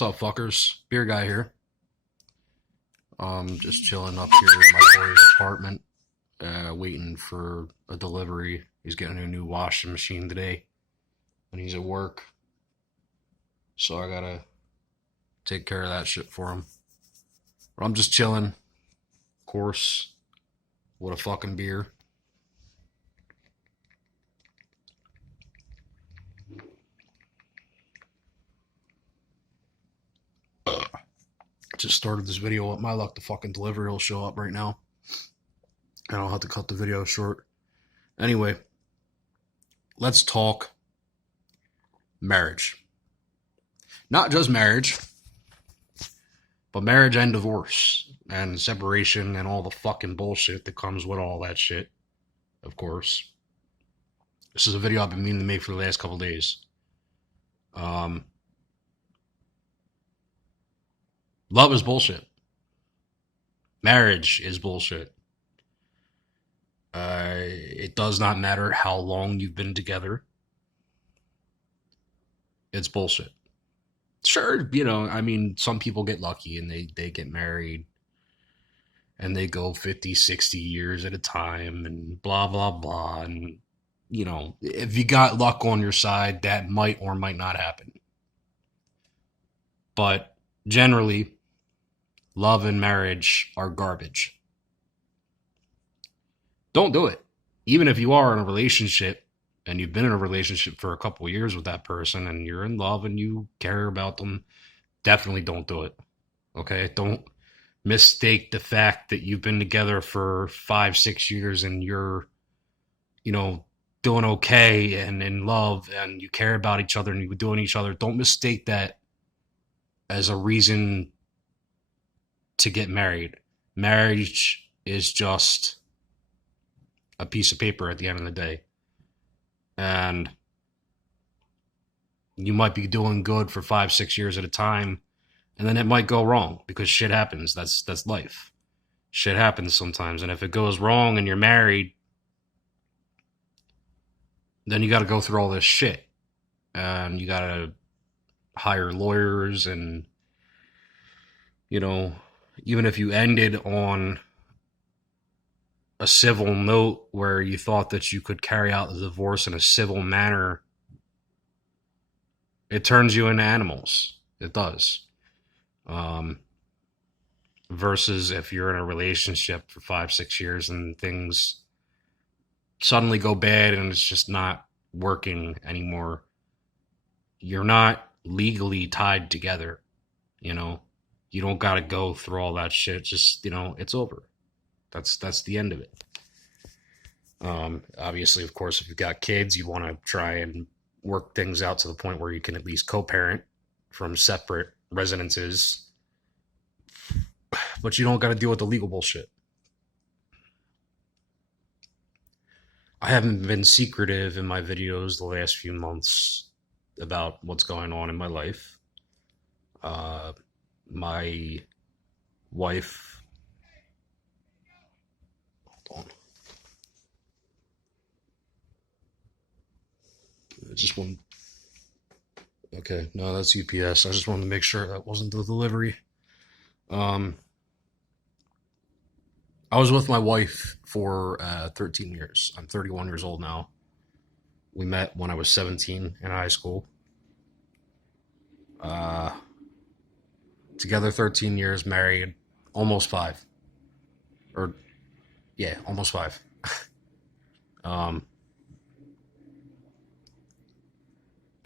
What's up, fuckers? Beer guy here. Just chilling up here in my boy's apartment, waiting for a delivery. He's getting a new washing machine today, and he's at work, so I gotta take care of that shit for him. But I'm just chilling, of course, with a fucking beer. Just started this video up. My luck, the fucking delivery will show up right now. I don't have to cut the video short. Anyway, let's talk marriage. Not just marriage, but marriage and divorce and separation and all the fucking bullshit that comes with all that shit, of course. This is a video I've been meaning to make for the last couple days. Love is bullshit. Marriage is bullshit. It does not matter how long you've been together. It's bullshit. Sure, some people get lucky and they get married and they go 50, 60 years at a time and blah, blah, blah. And, if you got luck on your side, that might or might not happen. But generally, love and marriage are garbage. Don't do it. Even if you are in a relationship and you've been in a relationship for a couple of years with that person and you're in love and you care about them, definitely don't do it. Okay? Don't mistake the fact that you've been together for 5, 6 years and you're, doing okay and in love and you care about each other and you're doing each other. Don't mistake that as a reason to get married. Marriage is just a piece of paper at the end of the day. And you might be doing good for 5, 6 years at a time, and then it might go wrong because shit happens. That's life. Shit happens sometimes. And if it goes wrong and you're married, then you got to go through all this shit. And you got to hire lawyers and, even if you ended on a civil note where you thought that you could carry out the divorce in a civil manner, it turns you into animals. It does. Versus if you're in a relationship for 5, 6 years and things suddenly go bad and it's just not working anymore, you're not legally tied together. You don't got to go through all that shit. Just, it's over. That's the end of it. Obviously, of course, if you've got kids, you want to try and work things out to the point where you can at least co-parent from separate residences. But you don't got to deal with the legal bullshit. I haven't been secretive in my videos the last few months about what's going on in my life. My wife... Hold on. Just one. Okay, no, that's UPS. I just wanted to make sure that wasn't the delivery. I was with my wife for 13 years. I'm 31 years old now. We met when I was 17 in high school. Together 13 years, married almost 5. Almost 5.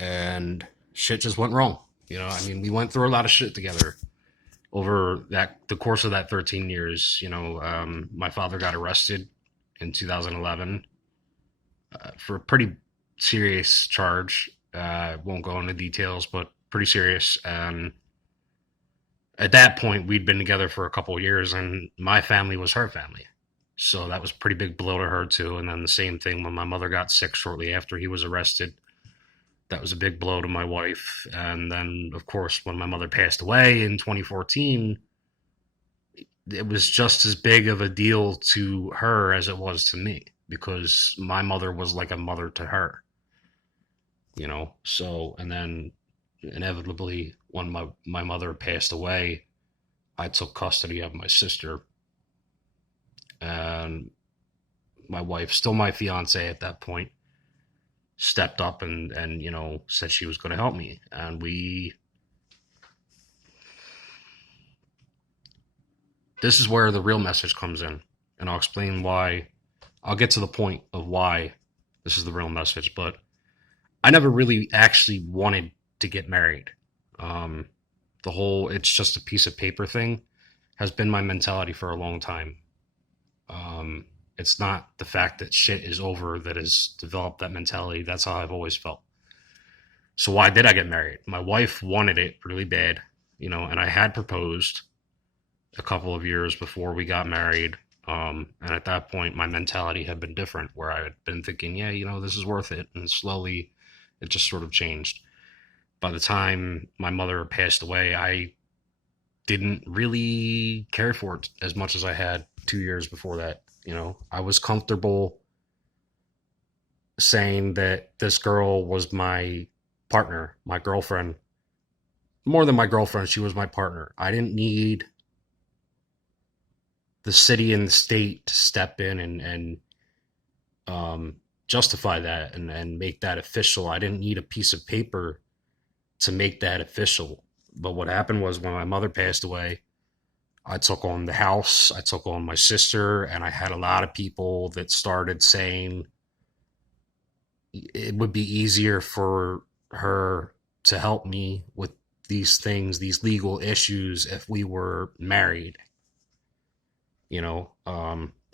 And shit just went wrong. We went through a lot of shit together over the course of that 13 years. My father got arrested in 2011 for a pretty serious charge. Won't go into details, but pretty serious. And at that point, we'd been together for a couple of years, and my family was her family. So that was a pretty big blow to her, too. And then the same thing when my mother got sick shortly after he was arrested. That was a big blow to my wife. And then, of course, when my mother passed away in 2014, it was just as big of a deal to her as it was to me, because my mother was like a mother to her. So, and then inevitably, when my mother passed away, I took custody of my sister, and my wife, still my fiance at that point, stepped up and said she was going to help me, and we. This is where the real message comes in, and I'll explain why. I'll get to the point of why this is the real message, but I never really actually wanted to get married. Um, the whole "it's just a piece of paper" thing has been my mentality for a long time. Um, it's not the fact that shit is over that has developed that mentality. That's how I've always felt. So why did I get married? My wife wanted it really bad, and I had proposed a couple of years before we got married. And at that point, my mentality had been different, where I had been thinking, yeah, this is worth it. And slowly, it just sort of changed. By the time my mother passed away, I didn't really care for it as much as I had 2 years before that. I was comfortable saying that this girl was my partner, my girlfriend. More than my girlfriend, she was my partner. I didn't need the city and the state to step in and justify that and make that official. I didn't need a piece of paper to make that official. But what happened was, when my mother passed away, I took on the house, I took on my sister, and I had a lot of people that started saying it would be easier for her to help me with these things, these legal issues, if we were married.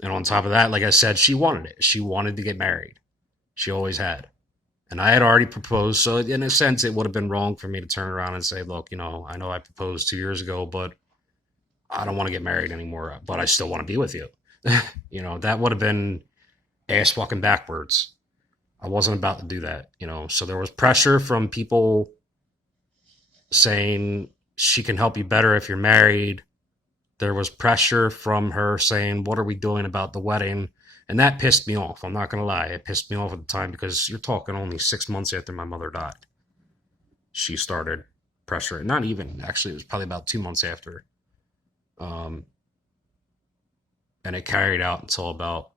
And on top of that, like I said, she wanted it. She wanted to get married. She always had. And I had already proposed. So, in a sense, it would have been wrong for me to turn around and say, look, I know I proposed 2 years ago, but I don't want to get married anymore, but I still want to be with you. That would have been ass walking backwards. I wasn't about to do that, So there was pressure from people saying she can help you better if you're married. There was pressure from her saying, what are we doing about the wedding? And that pissed me off. I'm not going to lie. It pissed me off at the time, because you're talking only 6 months after my mother died. She started pressuring. Not even, actually, it was probably about 2 months after. And it carried out until about,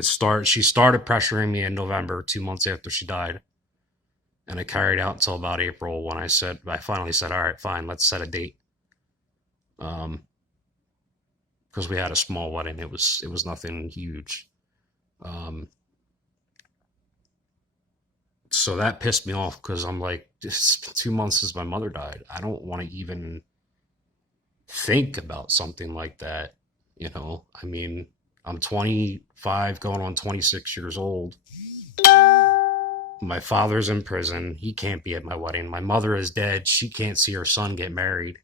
she started pressuring me in November, 2 months after she died. And it carried out until about April, when I finally said, all right, fine, let's set a date. Because we had a small wedding. It was nothing huge. So that pissed me off, because I'm like, it's been 2 months since my mother died. I don't want to even think about something like that. I mean, I'm 25 going on 26 years old. My father's in prison. He can't be at my wedding. My mother is dead. She can't see her son get married.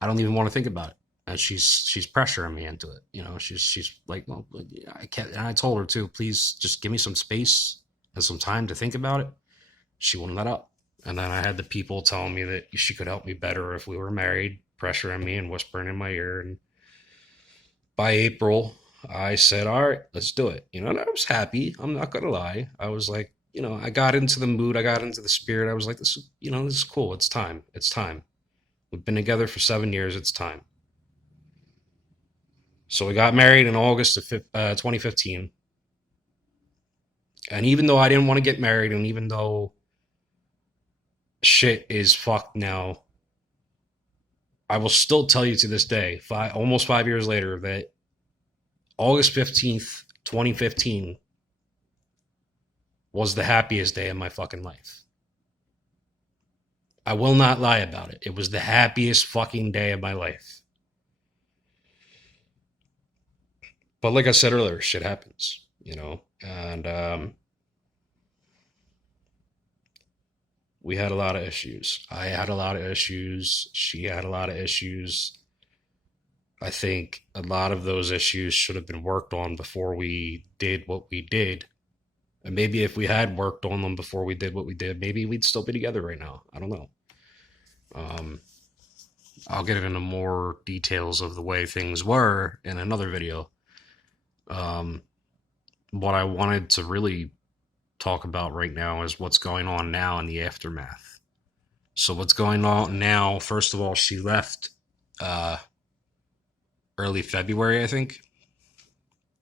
I don't even want to think about it. And she's pressuring me into it. She's like, well, I can't. And I told her too, please just give me some space and some time to think about it. She wouldn't let up. And then I had the people telling me that she could help me better if we were married, pressuring me and whispering in my ear. And by April, I said, all right, let's do it. And I was happy. I'm not going to lie. I was like, I got into the mood. I got into the spirit. I was like, this is cool. It's time. It's time. We've been together for 7 years. It's time. So we got married in August of 2015. And even though I didn't want to get married, and even though shit is fucked now, I will still tell you to this day, almost 5 years later, that August 15th, 2015 was the happiest day of my fucking life. I will not lie about it. It was the happiest fucking day of my life. But like I said earlier, shit happens, and we had a lot of issues. I had a lot of issues. She had a lot of issues. I think a lot of those issues should have been worked on before we did what we did. And maybe if we had worked on them before we did what we did, maybe we'd still be together right now. I don't know. I'll get into more details of the way things were in another video. What I wanted to really talk about right now is what's going on now in the aftermath. So what's going on now? First of all, she left uh, early February, I think.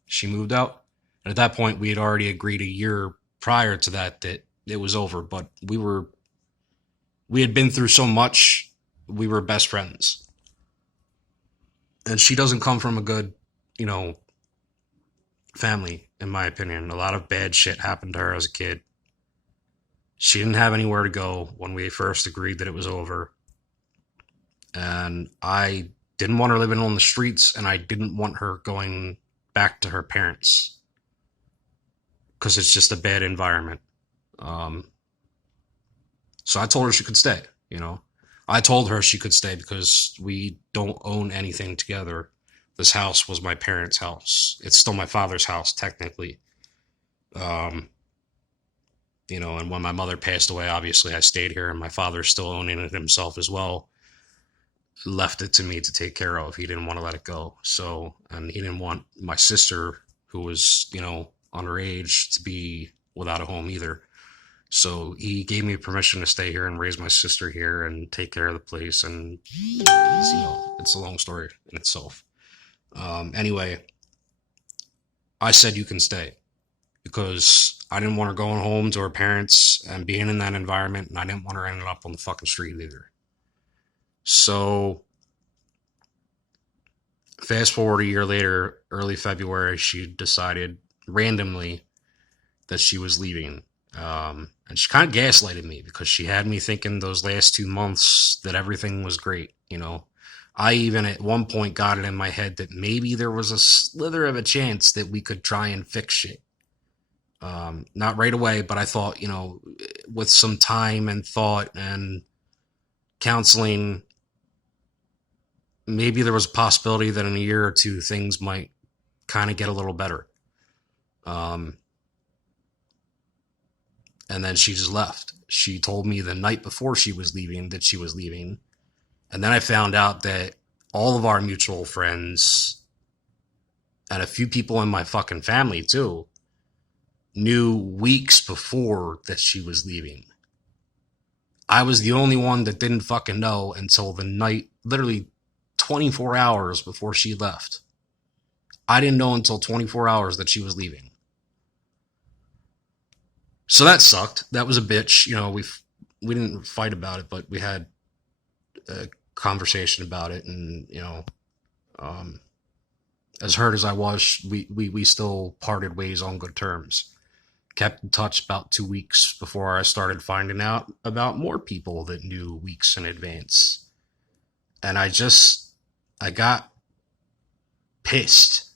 She moved out, and at that point, we had already agreed a year prior to that that it was over. But we had been through so much. We were best friends, and she doesn't come from a good, you know, family, in my opinion. A lot of bad shit happened to her as a kid. She didn't have anywhere to go when we first agreed that it was over. And I didn't want her living on the streets, and I didn't want her going back to her parents because it's just a bad environment. Um, so I told her she could stay, you know. I told her she could stay because we don't own anything together. This house was my parents' house. It's still my father's house, technically. Um, you know, and when my mother passed away, obviously I stayed here, and my father's still owning it himself as well. Left it to me to take care of. He didn't want to let it go. So, and he didn't want my sister, who was, you know, underage, to be without a home either. So he gave me permission to stay here and raise my sister here and take care of the place. And it's, you know, it's a long story in itself. Anyway, I said you can stay because I didn't want her going home to her parents and being in that environment, and I didn't want her ending up on the fucking street either. So, fast forward a year later, early February, she decided randomly that she was leaving. And she kind of gaslighted me because she had me thinking those last 2 months that everything was great. You know, I even at one point got it in my head that maybe there was a slither of a chance that we could try and fix shit. Not right away, but I thought, you know, with some time and thought and counseling, maybe there was a possibility that in a year or two things might kind of get a little better. Um, and then she just left. She told me the night before she was leaving that she was leaving. And then I found out that all of our mutual friends and a few people in my fucking family too knew weeks before that she was leaving. I was the only one that didn't fucking know until the night, literally 24 hours before she left. I didn't know until 24 hours that she was leaving. So that sucked. That was a bitch. You know, we didn't fight about it, but we had a conversation about it, and you know, um, as hurt as I was, we still parted ways on good terms. Kept in touch about 2 weeks before I started finding out about more people that knew weeks in advance, and I got pissed.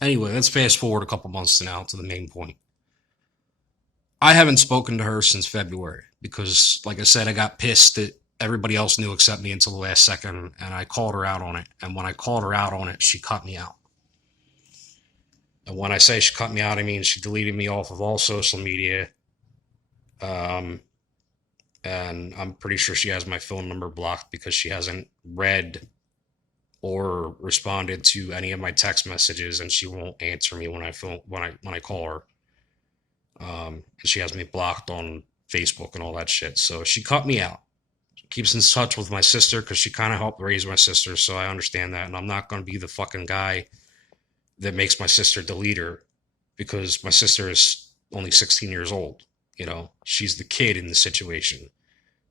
Anyway, let's fast forward a couple months to now to the main point. I haven't spoken to her since February because, like I said, I got pissed that everybody else knew except me until the last second, and I called her out on it. And when I called her out on it, she cut me out. And when I say she cut me out, I mean she deleted me off of all social media. Um, and I'm pretty sure she has my phone number blocked because she hasn't read or responded to any of my text messages, and she won't answer me when I call her. And she has me blocked on Facebook and all that shit. So she cut me out. She keeps in touch with my sister because she kind of helped raise my sister, so I understand that. And I'm not going to be the fucking guy that makes my sister delete her because my sister is only 16 years old. You know, she's the kid in the situation.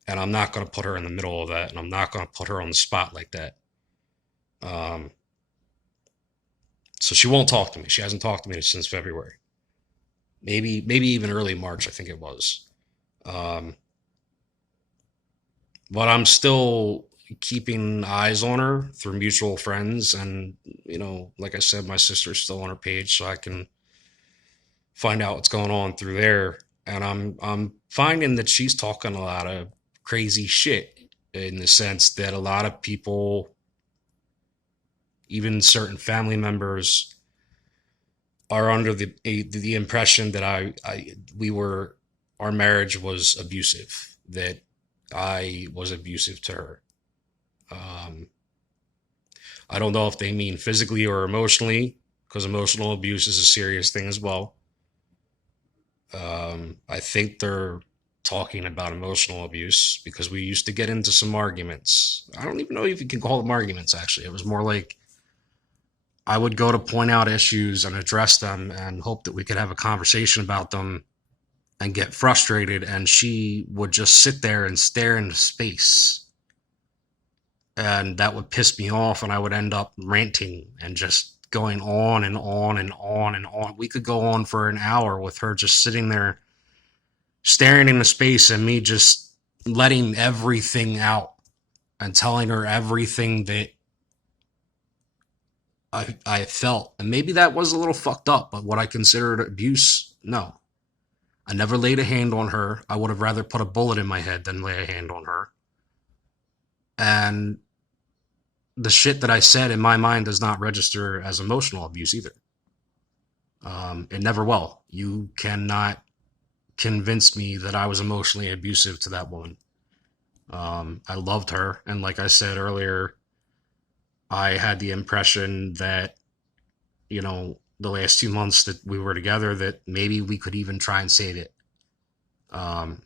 And I'm not going to put her in the middle of that, and I'm not going to put her on the spot like that. Um, so she won't talk to me. She hasn't talked to me since February. Maybe even early March, I think it was. Um, but I'm still keeping eyes on her through mutual friends, and you know, like I said, my sister's still on her page, so I can find out what's going on through there. And I'm finding that she's talking a lot of crazy shit in the sense that a lot of people, even certain family members, are under the impression that our marriage was abusive, that I was abusive to her. Um, I don't know if they mean physically or emotionally, because emotional abuse is a serious thing as well. I think they're talking about emotional abuse because we used to get into some arguments. I don't even know if you can call them arguments, actually. It was more like I would go to point out issues and address them and hope that we could have a conversation about them and get frustrated. And she would just sit there and stare into space. And that would piss me off. And I would end up ranting and just going on and on and on and on. We could go on for an hour with her just sitting there staring into space and me just letting everything out and telling her everything that I felt. And maybe that was a little fucked up, but what I considered abuse, no. I never laid a hand on her. I would have rather put a bullet in my head than lay a hand on her. And the shit that I said in my mind does not register as emotional abuse either. It never will. You cannot convince me that I was emotionally abusive to that woman. I loved her. And like I said earlier, I had the impression that, the last 2 months that we were together, that maybe we could even try and save it. Um,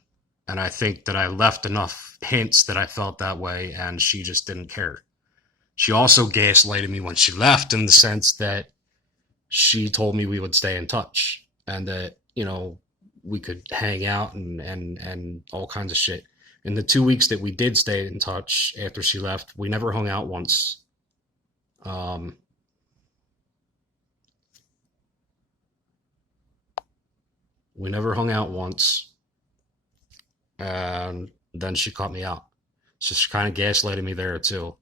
and I think that I left enough hints that I felt that way, and she just didn't care. She also gaslighted me when she left in the sense that she told me we would stay in touch and that, we could hang out and all kinds of shit. In the 2 weeks that we did stay in touch after she left, we never hung out once. Um, we never hung out once. And then she cut me out. So she kind of gaslighted me there too.